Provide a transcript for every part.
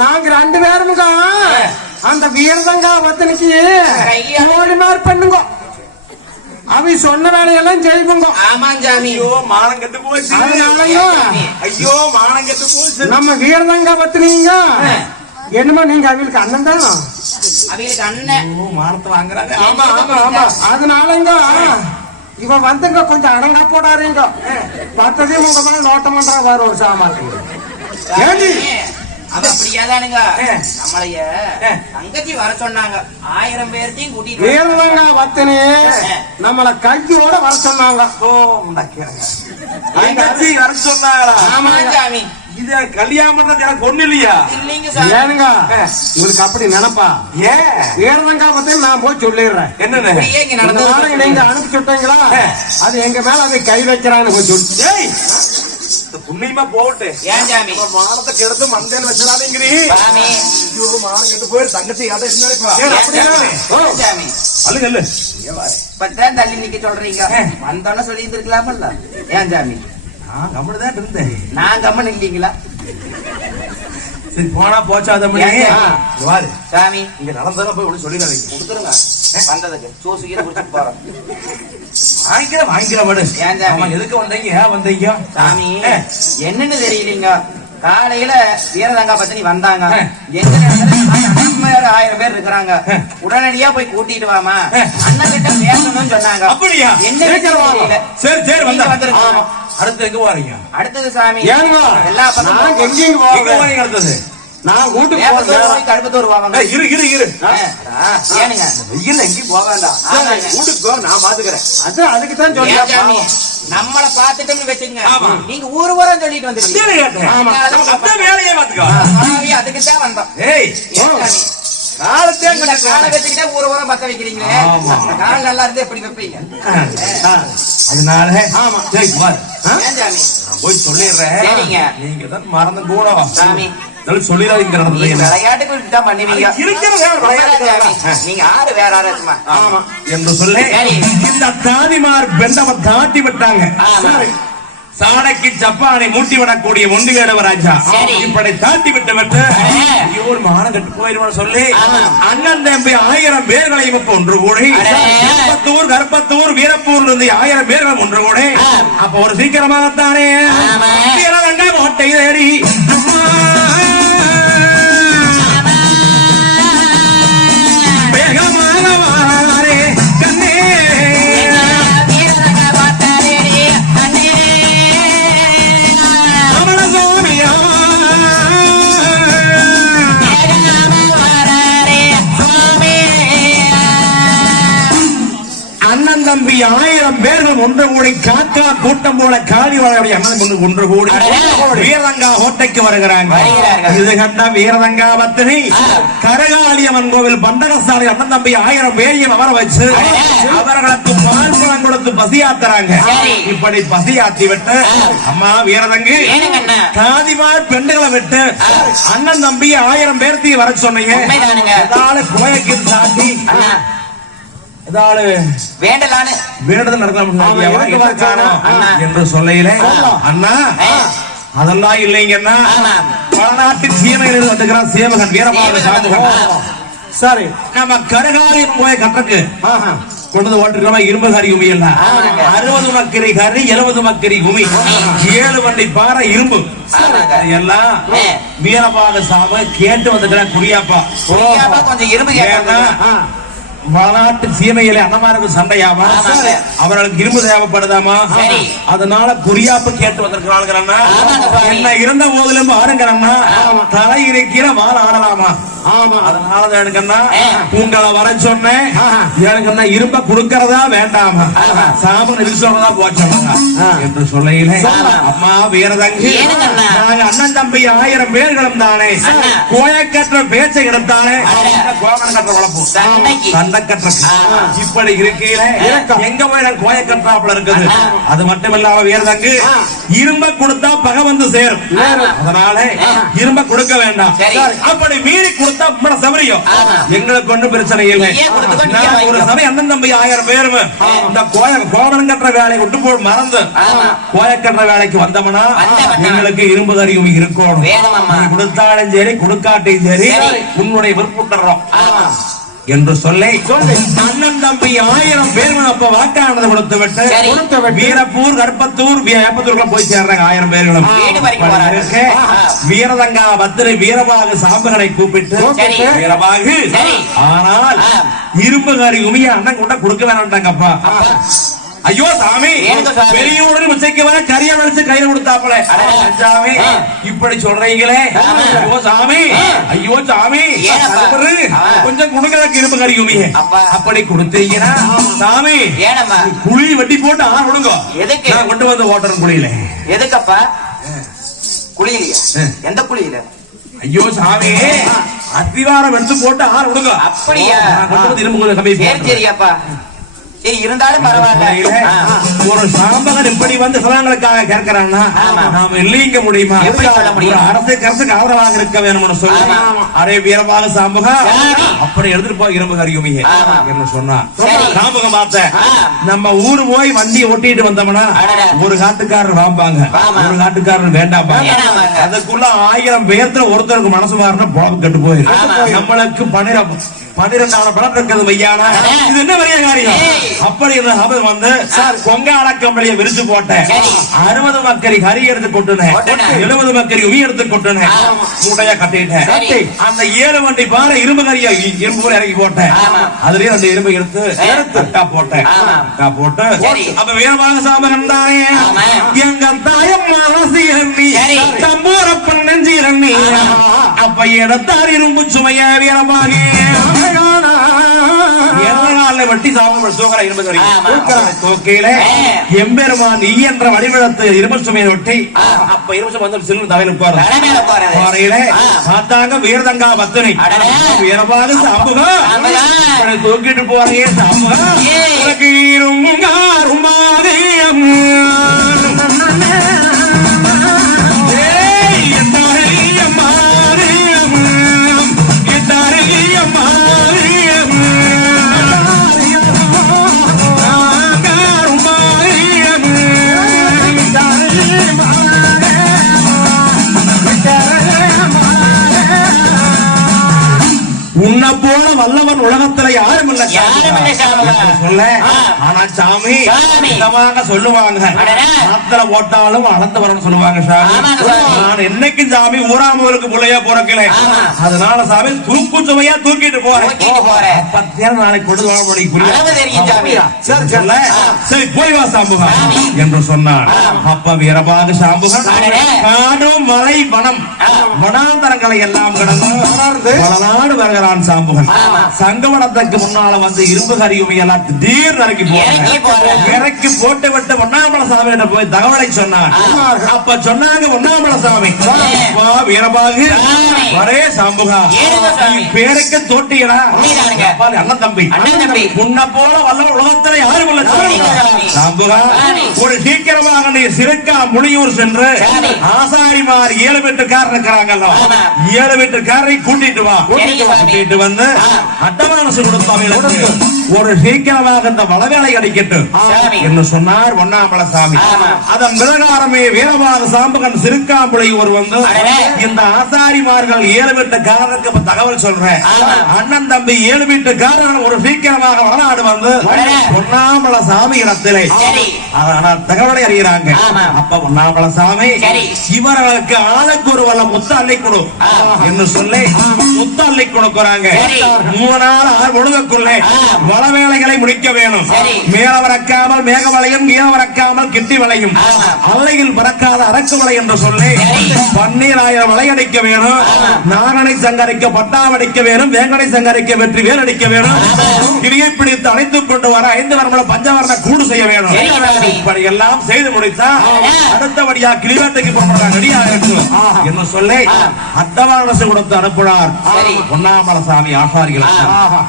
நாங்க ரெண்டு பேருமுங்க அந்த வீரதங்கா வத்தனுக்கு ஐயா. கோடி மாதிரி பண்ணுங்க. அவ சொன்ன வேலையெல்லாம் செய்வோங்க ஆமா சாமி ஐயோ மானம் கெட்டு போச்சு. ஐயோ மானம் கெட்டு போச்சு. நம்ம வீரதங்கா வத்துனீங்க என்னமோ நீங்க அவங்களுக்கு அண்ணன் தான்? அவங்களுக்கு அண்ணன். ஐயோ, மானத்தை வாங்குறாங்க. ஆமா ஆமா ஆமா. அதனாலங்க. இவ வந்துங்க கொஞ்சம் அடங்கா போடாதீங்க. பார்த்ததே உங்க மேல நோட்டம் பண்றா வரும் சாமான். ஏண்டி? அவ அப்படியாதானுங்க. ஏ. நம்மளைய ஏ. தங்கச்சி வர சொன்னாங்க. ஆயிரம் பேர்த்தையும் கூட்டிட்டு வத்தனே நம்மள கையோட வர சொன்னாங்க. ஓ முண்டாக்கிறாங்க தங்கச்சி வர சொன்னாங்களா? ஆமா சாமி இது கல்யாணம் பண்றது எனக்கு ஒண்ணு இல்லையா? ஏனுங்க? உங்களுக்கு அப்படி நினைப்பா? ஏன் வீரதங்கா பத்தி நான் போய் சொல்லிடுறேன். என்னன்னு? அப்படியே இங்க இந்த நடந்து வாரம் நீங்க அனுப்பி விட்டீங்களா அது எங்க மேல அதை கை வைக்கிறான்னு போய் சொல்லு. புண்ணியமா போகட்டு ஏன் சாமி மானத்தை கெடுத்து மந்தேன்னு வச்சிடாதீங்கிறீ சாமி ஐயோ மானம் கெட்டு போயிரு தங்கச்சி யார்ட்ட என்ன நினைப்பா? சாமி? அல்லு அல்லு இப்பதான் தள்ளி நிக்க சொல்றீங்க வந்தோன்னு சொல்லி இருந்திருக்கலாமல்ல ஏன் சாமி நான் கம்முனுதான் இருந்தேன் நான் கம்மன் இல்லீங்களா சரி போனா போச்சா ஆ, வாரு சாமி இங்க நடந்ததெல்லாம் போய் ஒண்ணு சொல்லிடாதீங்க கொடுத்துருங்க வந்ததுக்கு சோசு கீரை குடிச்சிட்டு போறோம் வாங்கிக்கிற வாங்கிக்கிற மாடு ஏன் எதுக்கு வந்தீங்க? ஏன் வந்தீங்க? சாமி என்னன்னு தெரியலீங்க. காலையில வீரதங்கா பத்தினி வந்தாங்க. எங்க ஆயிரம் பேர் இருக்கிறாங்க. உடனடியா போய் கூட்டிட்டு வாமா. அண்ணன் கிட்ட பேசணும்னு சொன்னாங்க. அப்படியா? என்ன. சரி சரி வந்தா. ஆமா. அடுத்து எங்க போறீங்க? அடுத்தது சாமி. எல்லா எங்க போறீங்க அடுத்தது? நான் வீட்டுக்கு போறேன். கடுப்பத்தூர் வாங்க இரு இரு இரு. ஏனுங்க? வெயில் எங்கேயும் போக வேண்டாம். வீட்டுக்கு போ நான் பாத்துக்கிறேன். அது அதுக்கு தான் சொல்றேன் நம்மள பாத்துட்டோம்னு வச்சுங்க. நீங்க ஊர் ஊரா சொல்லிட்டு வந்துருக்கீங்க வேலையே பாத்துக்கோ அதுக்கு தான் வந்தோம். ஏய் காலத்தே காலை வச்சுக்கிட்டே ஊர் ஊரா பத்த வைக்கிறீங்களே? ஆமா. கால் நல்லா இருந்து எப்படி வைப்பீங்க? அதனால ஆமா. சரி போய் சொல்லிடுறேன். நீங்க தான் மறந்து கூட சாமி. சொல்லிடாதீங்க விளையாட்டுக்கு இப்படித்தான் பண்ணுவீங்க. நீங்க ஆறு வேற ஆமா. என்று சொல்லி. இந்த தாதிமார் பெண்டவ தாட்டி விட்டாங்க. ஆமா. சாலைக்கு சப்பானை மூட்டி விடக்கூடிய ஒன்று வேடவராஜா சரி. இப்படி தாட்டி விட்டு விட்டு. இவர் மானம் கட்டு போயிருவோம் சொல்லி. அண்ணன் தம்பி ஆயிரம் பேர்களையும் இப்ப ஒன்று கூடி அடே. கருப்பத்தூர் கருப்பத்தூர் வீரப்பூர்ல இருந்து ஆயிரம் பேர்கள் ஒன்று கூடி. அப்ப ஒரு சீக்கிரமாகத்தானே கோட்டை தேடி கூட்டம் போல காளி வாழக்கூடிய அண்ணன் ஒன்று ஒன்று கூடி அடடே. வீரதங்கா கோட்டைக்கு வருகிறாங்க. இது கண்ட வீரதங்கா பத்தினி கரகாளியம்மன் கோவில் பண்டகசாலை அண்ணன் தம்பி ஆயிரம் பேரையும் அமர வச்சு. அவர்களுக்கு பால் பழம் கொடுத்து பசியாத்துறாங்க. இப்படி பசியாத்தி விட்டு அம்மா வீரதங்கு? தாதிமார் பெண்களை விட்டு அண்ணன் தம்பி ஆயிரம் பேர்த்தையும் வர சொன்னீங்க உண்மைதானுங்க. ஏதாளு கோயக்கு சாட்டி ஏதாளு வேண்டலான்னு வேண்டுதல்? அண்ணா. என்று சொல்லையிலே. அண்ணா. அதெல்லாம் இல்லைங்கன்னா. பலநாட்டு சீமையில் வந்துக்கிறான் சேவகன் வீரபாக சாமுகன் சரி நம்ம கருகாலி போய் கட்டக்கு ஆஹா கொண்டது ஓட்டுக்கிறோமா இரும்பு கறி எல்லாம் ஆமாங்க. அறுபது மக்கரி கறி எழுபது மக்கரி குமி ஏழு வண்டி பாறை இரும்பு. எல்லாம். வீரபாக சாம கேட்டு வந்துக்கிறான் குடியாப்பா கொஞ்சம் இரும்பு வடநாட்டு சீமையிலே அண்ணமாருக்கு சண்டையாமா. அவர்களுக்கு இரும்பு தேவைப்படுதாமா. அதனால குறியாப்பு கேட்டு சுவாமி. என்ன இருந்த போதிலும் பாருங்கண்ணா தலை இருக்கிற வாழ ஆடலாமா அதனால தான் எனக்குன்னா ஆ. உங்களை வர சொன்னேன் ஆஹா. எனக்குன்னா இரும்ப கொடுக்கறதா வேண்டாமா ஆஹா. சாமன் இருசோனதா போச்சாங்க ஆ. என்று சொல்லையிலே ஆமா. அம்மா வீரதங்கி ஏனுங்க அண்ணா? நாங்க அண்ணன் தம்பி ஆயிரம் பேர்களும் தானே அண்ணா. கோயக்கற்ற பேச்சை அண்ணா. கோமன் கற்ற. இப்படி இருக்கையில. எங்க போய் கோயக்கற்றாப்புல இருக்குது. அது மட்டும் இல்லாம வீரதங்கு. இரும்ப கொடுத்தா பகை வந்து சேரும். அதனால. இரும்ப கொடுக்க வேண்டாம். அப்படி மீறி கொடுத்தா கொடுத்தா உம்மட சபரியம். எங்களுக்கு ஒண்ணும் பிரச்சனை இல்லை நான் ஒரு. சமயம் அண்ணன் தம்பி ஆயிரம் பேருமே இந்த கோய கோவணம் கட்டுற வேலையை விட்டு போய் மறந்து. கோய கட்டுற வேலைக்கு வந்தோம்னா. எங்களுக்கு இரும்பு கறியும் இருக்கணும் கொடுத்தாலும் சரி கொடுக்காட்டையும் சரி. உன்னுடைய ஆமா. என்று சொல்லி அண்ணன் தம்பி ஆயிரம் பேர் அப்ப வாக்கானது கொடுத்து விட்டு. வீரப்பூர் கருப்பத்தூர் வேப்பத்தூர்ல போய் சேர்றாங்க ஆயிரம் பேர்களும். வீரதங்கா பத்திரை வீரபாகு சாம்பகனை கூப்பிட்டு. வீரபாகு. ஆனால். இரும்பு காரி உமிய அண்ணன் கூட கொடுக்க வேணாம்ட்டாங்கப்பா ஐயோ சாமி? பெரியோடு மிச்சைக்கு வர கரியா வலிச்சு கையில கொடுத்தாப்பல. சாமி. இப்படி சொல்றீங்களே. ஐயோ சாமி. ஐயோ சாமி. கொஞ்சம் குடுக்கலக்கு இரும்பு கறி உமிய அப்பா. அப்படி கொடுத்தீங்கன்னா சாமி குழி வெட்டி போட்டு ஆ விடுங்க. எதுக்கு? நான் கொண்டு வந்து ஓட்டுறேன் குழியில. எதுக்கப்பா? குளியிலையா ஆ. எந்த குளியில ஐயோ சாமி. அத்திவாரம் எடுத்து போட்டு ஆறு விடுங்க. அப்படியா? கொண்டு வந்து இரும்பு கம்பி சரி சரியப்பா. சரி இருந்தாலும் பரவாயில்ல. ஒரு சாம்பகன் இப்படி வந்து சிவங்களுக்காக கேட்கிறான்னா ஆமா. நாம இல்லைங்க முடியுமா எப்படி சொல்ல முடியும்? ஒரு அரசு கரசுக்கு ஆதரவாக இருக்க வேணும்னு சொல்லி. அரே வீரமாக சாம்பகா. அப்படி எடுத்துட்டு போய் இரும்பு. என்று சொன்னா. சாம்பகம் பார்த்தேன். நம்ம ஊரு போய் வண்டி ஓட்டிட்டு வந்தோம்னா. ஒரு காட்டுக்காரர் வாம்பாங்க. ஒரு காட்டுக்காரர் வேண்டாம்பாங்க. அதுக்குள்ள ஆயிரம் பேர்த்துல ஒருத்தருக்கு மனசு மாறினா பொழப்பு கெட்டு போயிரும் ஆமா. நம்மளுக்கு பன்னிரம் பன்னிரெண்டாவது படம் இருக்கிறது மையானா அடே. இது என்ன பெரிய காரியம். அப்படி இருந்த சபை வந்து சார் கொங்க அடக்கம்பளியை விரிச்சு போட்டேன். அறுபது மக்கரி ஹரி எடுத்து கொட்டுனேன். எழுபது மக்கரி உமி எடுத்து கொட்டுனேன். மூட்டையா கட்டிட்டேன். அந்த ஏழு வண்டி பாரு இரும்பு கறியா இரும்பு இறக்கி போட்டேன். அதுலயே அந்த இரும்பு எடுத்து எடுத்து. போட்டேன் போட்டு. அப்ப வீரமாக சாமகன் தானே. எங்க தாயம். தம்பூரப்பன் அப்ப எடுத்தார் இரும்பு சுமைய வீரமாக எதனால வெட்டி சாமி தூக்கற இரும்பு கறி. ஆமா. தூக்கையில. எம்பெருமான் ஈ என்ற வடிவத்தை இரும்பு சுமையை வெட்டி அப்ப இரும்பு சுமை வந்து சிறு தவையில் பாறையில ஆ. பார்த்தாங்க வீரதங்கா பத்தினி. வீரபாக சாம்புகா. தூக்கிட்டு போறீங்க சாம்புகா. இரும்புங்கா உன்னை போல வல்லவன் உலகத்துல யாரும் இல்ல ஆ. ஆனா சாமி சொல்லுவாங்க. ஆத்திர போட்டாலும் அளந்து வரணும் சொல்லுவாங்க. நான் என்னைக்கு சாமி ஊராமவருக்கு பிள்ளையா பிறக்கல. அதனால சாமி துருக்கு சுமையா தூக்கிட்டு போறேன் நாளைக்கு கொண்டு வர முடியும். சரி. சரி போய் வா சாம்புகா சாமி. என்று சொன்னான் அப்ப வீரபாக சாம்புகா அடடே. காடும் மலை வனம். வனாந்தரங்களை எல்லாம் கடந்து வளர்ந்து பல வருகிறான் சாம்புகன். சங்கவனத்துக்கு முன்னால வந்து இரும்பு கரியும் எல்லாம் திடீர் இறக்கி போறேன். இறக்கி போட்டு விட்டு ஒன்னாமல சாமி போய் தகவலை சொன்னான் ஆமா. அப்ப சொன்னாங்க ஒன்னாமல சாமி வீரபாகு. வரே சாம்புகா பேருக்கு தோட்டியடா உண்மைதானுங்க. அப்பா, அண்ணன் தம்பி அண்ணன் தம்பி. உன்னை போல வல்ல உலகத்துல யாரும் இல்ல சரிங்க சாமி. சாம்புகா சாமி. ஒரு சீக்கிரமாக நீ சிறுக்கா முனியூர் சென்று. ஆசாரிமார் ஏழு வீட்டுக்காரர் இருக்கிறாங்கல்ல. ஏழு வீட்டுக்காரரை கூட்டிட்டு வா. கூட்டிட்டு வந்து ஆ. அட்டமானசு கொடுத்தவங்களுக்கு ஒரு சீக்கிரமாக இந்த வளவேலை அடிக்கட்டும் சாமி. என்று சொன்னார் ஒன்னாமல சாமி. அதன் பிரகாரமே வீரபாக சாம்பகன் சிறுக்காம்புளை ஒரு வந்து. இந்த ஆசாரிமார்கள் ஏழு வீட்டுக்காரருக்கு இப்ப தகவல் சொல்றேன். அண்ணன் தம்பி ஏழு வீட்டுக்காரன் ஒரு சீக்கிரமாக வளநாடு வந்து அடடே. ஒன்னாமல சாமி இடத்திலே. ஆனால் தகவலை அறிகிறாங்க. அப்ப ஒன்னாமல சாமி. இவர்களுக்கு ஆளுக்கு ஒரு வல்ல முத்த அள்ளி கொடு. என்று சொல்லி முத்த அள்ளி கொடுக்கறாங்க சரி. மூணு நாள் ஆறு பொழுதுக்குள்ளே. வள வேலைகளை முடிக்க வேணும். மேல வரக்காமல் மேக வளையும் கீழ வரக்காமல் கிட்டி வளையும் ஆமா. அல்லையில் பறக்காத அரக்கு வலை என்று சொல்லி சரி. பன்னீராயிரம் வலை அடிக்க வேணும் நாரணை நாகனை சங்கரிக்க பட்டாவடிக்க வேணும் வேங்கடை சங்கரிக்க வெற்றி வேல் அடிக்க வேணும். கிளியை பிடித்து அழைத்துக் கொண்டு வர ஐந்து வரம்பல பஞ்சவர்ண கூடு செய்ய வேணும் எல்லாம் செய்து முடித்தா. அடுத்தபடியா கிளிவேட்டைக்கு புறப்படுறாங்க ரெடியா இருக்கும். என்ன சொல்லி அட்டவாரசு கொடுத்து அனுப்புனார் சரி. பொன்னாமல சாமி ஆசாரிகள்.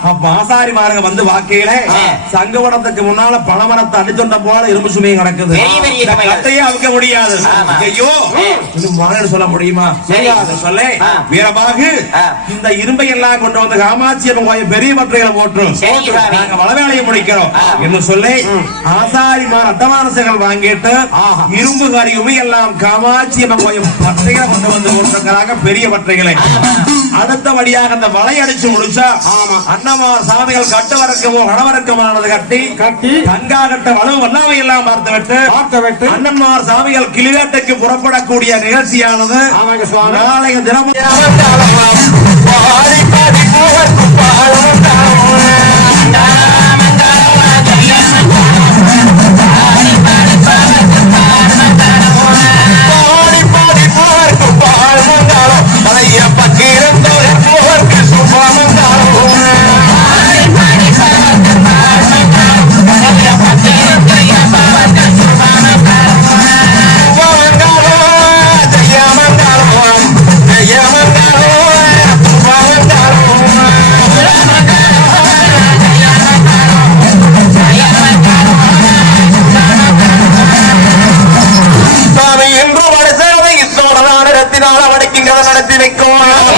அப்ப ஆசாரிமாருங்க வந்து வாக்கையில. சங்கவனத்துக்கு முன்னால பணமரத்தை அடிச்சொண்ட போல இரும்பு சுமையும் கிடக்குது. கட்டையே அவிக்க முடியாது. ஐயோ சொல்ல முடியுமா சொல்ல ஆ. இந்த இரும்பை எல்லாம் கொண்டு வந்து காமாட்சி பெரிய பற்றைகளை சாமி. நாங்க வளவேலையை முடிக்கிறோம். என்று சொல்லி ஆசாரிமார் அட்டமானசைகள் வாங்கிட்டு. இரும்பு கறி உமி எல்லாம் காமாட்சி கோயில் பற்றைகளை கொண்டு வந்து போட்டிருக்கிறாங்க பெரிய பற்றைகளை அடுத்தபடியாக அந்த வலை அடிச்சு முடிச்சா. அண்ணமார் சாமிகள் கட்டவரக்கமோ கணவரக்கமானது கட்டி கட்டி கங்கா கட்ட வளவு வல்லாமை எல்லாம் பார்த்து விட்டு பார்த்து விட்டு அண்ணன்மார் சாமிகள் கிளிவேட்டைக்கு புறப்படக்கூடிய நிகழ்ச்சியானது நாளைய தினமும் நடத்தி வைக்கும்